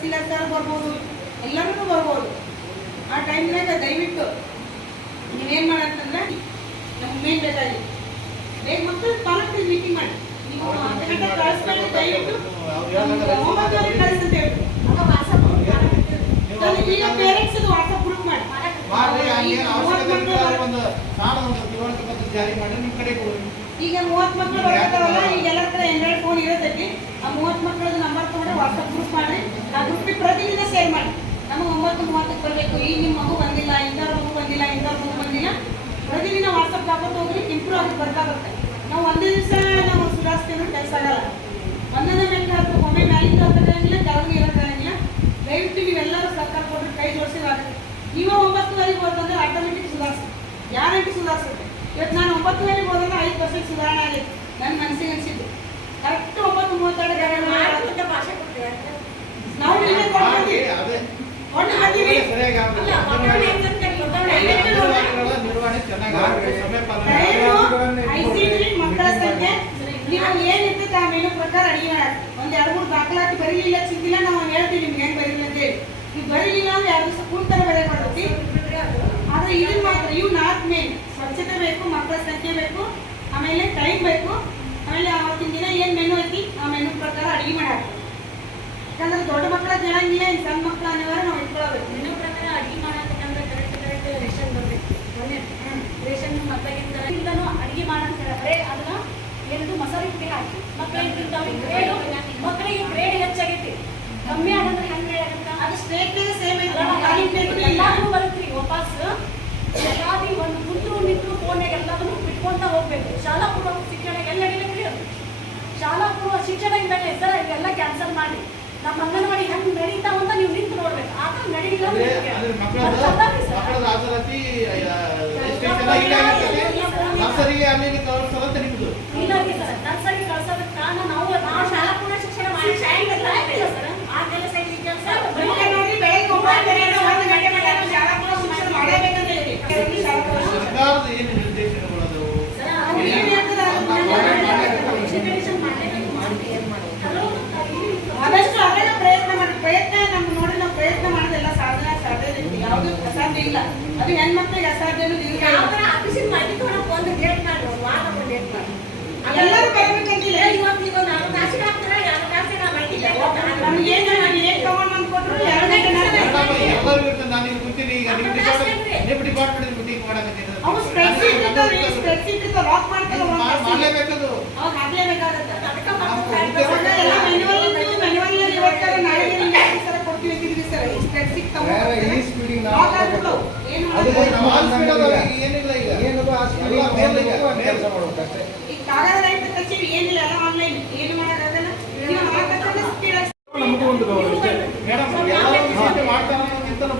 Tahsildar sir ಬರ್ಬೋದು, ಎಲ್ಲರೂ ಬರ್ಬೋದು. ಆ ಟೈಮ್ನಾಗ ದಯವಿಟ್ಟು ನೀವೇನು ಮಾಡಂತಂದ್ರೆ ನಮ್ಗೆ ಮೇನ್ ಬೇಕಾಗಿ ಬೇಗ ಮಕ್ಕಳು ಪಾಲಕರಿಗೆ ಮೀಟಿಂಗ್ ಮಾಡಿ ನೀವು ಅರ್ಧ ಗಂಟೆ ಕಳಿಸ್ಬೇಡಿ, ದಯವಿಟ್ಟು 9 ಕಳಿಸಂತ ಹೇಳಿ. ಈಗ ಪೇರೆಂಟ್ಸ್ ವಾಟ್ಸಪ್ ಗ್ರೂಪ್ ಮಾಡಿ ಈಗ 30 ಮಕ್ಕಳು ಬರ್ತಾವಲ್ಲ, ಈಗ ಎಲ್ಲರ ಕಡೆ ಆಂಡ್ರಾಯ್ಡ್ ಫೋನ್ ಇರೋದಕ್ಕೆ ಆ 30 ಮಕ್ಕಳದ ನಂಬರ್ ತಗೊಂಡ್ರೆ ವಾಟ್ಸಪ್ ಗ್ರೂಪ್ ಮಾಡಿ ಆ ಗ್ರೂಪಿಗೆ ಪ್ರತಿದಿನ ಶೇರ್ ಮಾಡಿ. ನಮಗೆ 9:30 ಬರಬೇಕು, ಈಗ ನಿಮ್ಮ ಮಗು ಬಂದಿಲ್ಲ, ಇಂಥವ್ರ ಮಗು ಬಂದಿಲ್ಲ, ಇಂಥವ್ರ ಮಗು ಬಂದಿಲ್ಲ, ಪ್ರತಿದಿನ ವಾಟ್ಸಪ್ ಹಾಕೋದು ಹೋಗ್ರಿ, ಇಂಪ್ರೂವ್ ಆಗಿ ಬರ್ತಾ ಬರುತ್ತೆ. ನಾವು ಒಂದೇ ದಿವಸ ನಾವು ಸುಧಾರಿಸ್ತೀವಿ ಕೆಲಸ ಆಗಲ್ಲ. ಒಂದೊಂದೇ ಮೇಲೆ ಹಾಕಿ ಒಮ್ಮೆ ಮ್ಯಾಲಿಂದ ಹಾಕೋದಾಗಿಲ್ಲ, ಕೆಳಗೆ ಇರೋದಾಗಿಲ್ಲ. ದಯವಿಟ್ಟು ನೀವೆಲ್ಲರೂ ಸರ್ಕಾರ ಕೊಟ್ಟರೆ ಕೈ ಜೋಡಿಸಿದಾಗುತ್ತೆ. ನೀವು 9 ಹೋದಂದ್ರೆ ಆಟೋಮೆಟಿಕ್ ಸುಧಾರಿಸಿ, ಗ್ಯಾರಂಟಿ ಸುಧಾರಿಸುತ್ತೆ. ಇವತ್ತು ನಾನು 9 ಹೋದಾಗ 5% ಸುಧಾರಣೆ ಆಗೈತೆ. ನನ್ನ ಮನಸ್ಸಿಗೆ ಅನಿಸಿದ್ದು ಕರೆಕ್ಟ್ 9:32 ನಾವು ಮಕ್ಕಳ ಸಂಖ್ಯೆ ನೀವು ಏನಿರ್ತೈತೆ ಆ ಮೆನು ಪ್ರಕಾರ ಅಡಿಗೆ ಮಾಡಿ. 1-2-3 ದಾಖಲಾತಿ ಬರೀಲಿಲ್ಲ ಚಿಂತಿಲ್ಲ, ನಾವು ಹೇಳ್ತೀವಿ ನಿಮ್ಗೆ ಹೆಂಗೆ ಬರೀಲಿ ಅಂತ ಹೇಳಿ. ನೀವು ಬರೀಲಿಲ್ಲ ಅಂದ್ರೆ 2 ದಿವಸ ಕೂಡ್ತಾರೆ ಬರೆಯಬಾರ್ದು. ಆದರೆ ಇದನ್ನ ಮಾತ್ರ ಇವು 4 ಮೇನ್ ಸ್ವಚ್ಛತೆ ಬೇಕು, ಮಕ್ಕಳ ಸಂಖ್ಯೆ ಬೇಕು, ಆಮೇಲೆ ಟೈಮ್ ಬೇಕು, ಆಮೇಲೆ ಅವತ್ತಿನ ದಿನ ಏನು ಮೆನು ಐತಿ ಆ ಮೆನು ಪ್ರಕಾರ ಅಡಿಗೆ ಮಾಡಾಕ. ಯಾಕಂದ್ರೆ ದೊಡ್ಡ ಮಕ್ಕಳ ಹೇಳಂಗಿಲ್ಲ, ಇನ್ನು ಸಣ್ಣ ಮಕ್ಕಳ ಅನಿವಾರ್ಯ ನಾವು ಇಟ್ಕೊಳ್ಬೇಕು. ಮೆನು ಪ್ರಕಾರ ಅಡಿಗೆ ಮಾಡಬೇಕಂದ್ರೆ ಕರೆಕ್ಟ್ ರೇಷನ್ ಬರಬೇಕು. ರೇಷನ್ ಮಕ್ಕಳಿಂದ ಅಡಿಗೆ ಮಾಡಂತಾರೆ ಅದನ್ನ ಎರಡು ಮಸಾಲೆ ಪುಡಿ ಹಾಕಿ ಮಕ್ಕಳಿಗೆ ಗ್ರೇಡ್ ಹೆಚ್ಚಾಗೈತಿ. ಕಮ್ಮಿ ಆಗಂದ್ರೆ ಹೆಂಗೆ ಆಗುತ್ತೆ? ಅದು ಸ್ಟೇಟ್ ಸೇಮ್ ಎಲ್ಲಾದ್ರೂ ಬರುತ್ತೆ. ವಾಪಸ್ ಎಲ್ಲಾದ್ರೂ ಒಂದು ನಿಂತು ಫೋನ್ಯಾಗ ಎಲ್ಲದನ್ನು ಬಿಟ್ಕೊಂತ ಹೋಗ್ಬೇಕು. ಶಾಲಾ ಪೂರ್ವ ಶಿಕ್ಷಣ ಎಲ್ಲ ನಡೀಬೇಕ್ರಿ. ಅದು ಶಾಲಾ ಪೂರ್ವ ಶಿಕ್ಷಣ ಇದ್ದಾಗ ಸರ್ ಇವೆಲ್ಲ ಕ್ಯಾನ್ಸಲ್ ಮಾಡಿ ನಮ್ಮ ಅಂಗನವಾಡಿ ಹೆಂಗೆ ನಡೀತಾವಂತ ನೀವು ನಿಂತು ನೋಡ್ಬೇಕು. ಆ ಥರ ನಡೀಲಿಲ್ಲ ನರ್ಸರಿ ಕಳ್ಸೋದಕ್ಕೆ ಕಾರಣ ನಾವು ಶಾಲಾ ಪೂರ್ವ ಶಿಕ್ಷಣ ಮಾಡಿ ಆ ಕೆಲಸ ಆದಷ್ಟು ಅವೆಲ್ಲ ಪ್ರಯತ್ನ ಮಾಡಿ. ಪ್ರಯತ್ನ ನಮ್ಗೆ ನೋಡಿ ನಾವು ಪ್ರಯತ್ನ ಮಾಡೋದೆಲ್ಲ ಸಾಧನೆ ಯಾವುದು ಅಸಾಧ್ಯ ಇಲ್ಲ. ಅದು ಹೆಣ್ಮಕ್ಳಿಗೆ ಅಸಾಧ್ಯ ಎಲ್ಲರೂ ಬರಬೇಕಂತಿಲ್ಲ. ನಮ್ಗೆ ಏನ್ ಗವರ್ಮೆಂಟ್ ಕೊಟ್ಟರು 2 ಸ್ಪ್ರೆಡ್ಶೀಟ್ ಲಾಕ್ ಮಾಡ್ತಾರೆ. ಅವಾಗ ಹಾಕ್ಲೇಬೇಕಾಗುತ್ತೆ.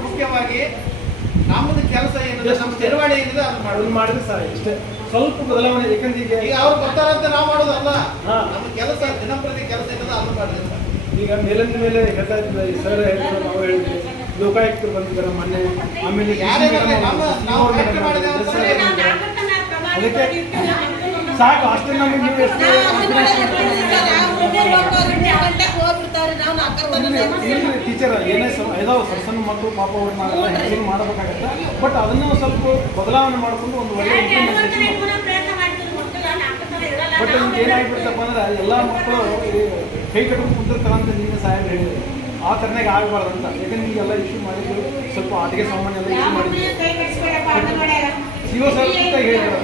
ಮುಖ್ಯವಾಗಿ ನಮ್ಮದು ಕೆಲಸ ಏನಿದೆ, ನಮ್ಮ ನಿರ್ವಹಣೆ ಏನಿದೆ ಅದನ್ನು ಮಾಡಿದ್ರೆ ಸರ್ ಇಷ್ಟೇ. ಸ್ವಲ್ಪ ಬದಲಾವಣೆ, ಯಾಕಂದ್ರೆ ಈಗ ಅವ್ರು ಬರ್ತಾರಂತ ನಾವು ಮಾಡೋದಲ್ಲ, ನಮ್ಮ ಕೆಲಸ ದಿನಂಪ್ರತಿ ಕೆಲಸ ಏನಿದೆ ಅದನ್ನು ಮಾಡಿದ್ರೆ ಸರ್. ಈಗ ಮೇಲಿಂದ ಮೇಲೆ ಹೇಳ್ತಾ ಇದ್ದ ಸರ್ ಹೇಳಿದ್ರು, ನಾವು ಹೇಳಿದ್ವಿ, ಲೋಕಾಯುಕ್ತರು ಬಂದಿದ್ದಾರೆ ಮೊನ್ನೆ, ಆಮೇಲೆ ಅದಕ್ಕೆ ಸಾಕು ಅಷ್ಟೇ. ನಮಗೆ ನೀವು ಎಷ್ಟು ಟೀಚರ್ ಏನೇ ಏನೋ ಸಣ್ಣ ಮಕ್ಕಳು ಪಾಪ ಅವ್ರು ಮಾಡಬೇಕಾಗತ್ತೆ. ಬಟ್ ಅದನ್ನು ಸ್ವಲ್ಪ ಬದಲಾವಣೆ ಮಾಡಿಕೊಂಡು ಒಂದು ಒಳ್ಳೆ ಬಟ್ ನಿಮ್ಗೆ ಏನಾಗ್ಬಿಡ್ತಪ್ಪ ಅಂದ್ರೆ ಎಲ್ಲ ಮಕ್ಕಳು ಕೈ ಕಟ್ಕೊಂಡು ಕುಂತಿರ್ತಾರ ಅಂತ ನಿನ್ನೆ ಸಾಹೇಬ್ ಹೇಳಿದ್ರು. ಆ ಥರನಾಗ ಆಗಬಾರ್ದಂತ. ಯಾಕಂದ್ರೆ ಈಗೆಲ್ಲ ಇಶ್ಯೂ ಮಾಡಿದ್ರು, ಸ್ವಲ್ಪ ಅಡುಗೆ ಸಾಮಾನು ಎಲ್ಲ ಇಶ್ಯೂ ಮಾಡಿದ್ರು. ಸಿಒ ಸರ್ ಅಂತ ಹೇಳಿದ್ರು.